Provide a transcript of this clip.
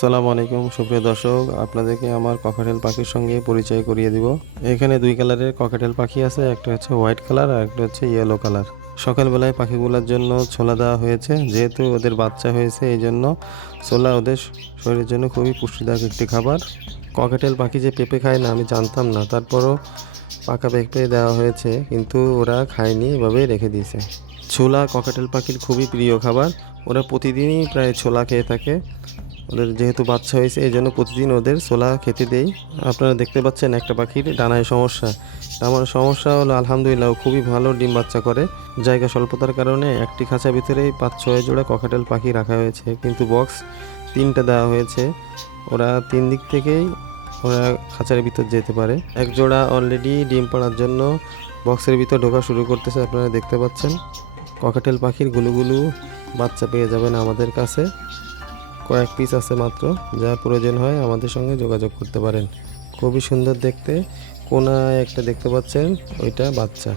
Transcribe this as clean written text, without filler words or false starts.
আসসালামু আলাইকুম সুপ্রিয় দর্শক, আপনাদেরকে আমার ককাটেল পাখির সঙ্গে পরিচয় করিয়ে দিব। এখানে দুই কালারের ককাটেল পাখি আছে, একটা হচ্ছে হোয়াইট কালার আর একটা হচ্ছে ইয়েলো কালার। সকালবেলায় পাখিগুলোর জন্য ছোলা দেওয়া হয়েছে, যেহেতু ওদের বাচ্চা হয়েছে এই জন্য ছোলা ওদের শরীরের জন্য খুবই পুষ্টিদায়ক একটি খাবার। ককাটেল পাখি যে পেঁপে খায় না আমি জানতাম না, তারপরও পাকা পেঁপে দেওয়া হয়েছে কিন্তু ওরা খায়নি, এভাবেই রেখে দিয়েছে। ছোলা ককাটেল পাখির খুবই প্রিয় খাবার, ওরা প্রতিদিনই প্রায় ছোলা খেয়ে থাকে। ওদের যেহেতু বাচ্চা হয়েছে এই জন্য প্রতিদিন ওদের ছোলা খেতে দেই। আপনারা দেখতে পাচ্ছেন একটা পাখির ডানায় সমস্যা। আমার সমস্যা হলো আলহামদুলিল্লাহ ও খুবই ভালো ডিম বাচ্চা করে। জায়গা স্বল্পতার কারণে একটি খাঁচার ভিতরেই 5-6 জোড়া ককাটেল পাখি রাখা হয়েছে, কিন্তু বক্স 3টা দেওয়া হয়েছে। ওরা 3 দিক থেকেই ওরা খাঁচার ভিতর যেতে পারে। এক জোড়া অলরেডি ডিম পাড়ার জন্য বক্সের ভিতর ঢোকা শুরু করতেছে, আপনারা দেখতে পাচ্ছেন। ককাটেল পাখির গুলুগুলু বাচ্চা পেয়ে যাবেন আমাদের কাছে, কয়েক পিস আছে মাত্র। যা প্রয়োজন হয় আমাদের সঙ্গে যোগাযোগ করতে পারেন। খুবই সুন্দর দেখতে, কোনায় একটা দেখতে পাচ্ছেন, ওইটা বাচ্চা।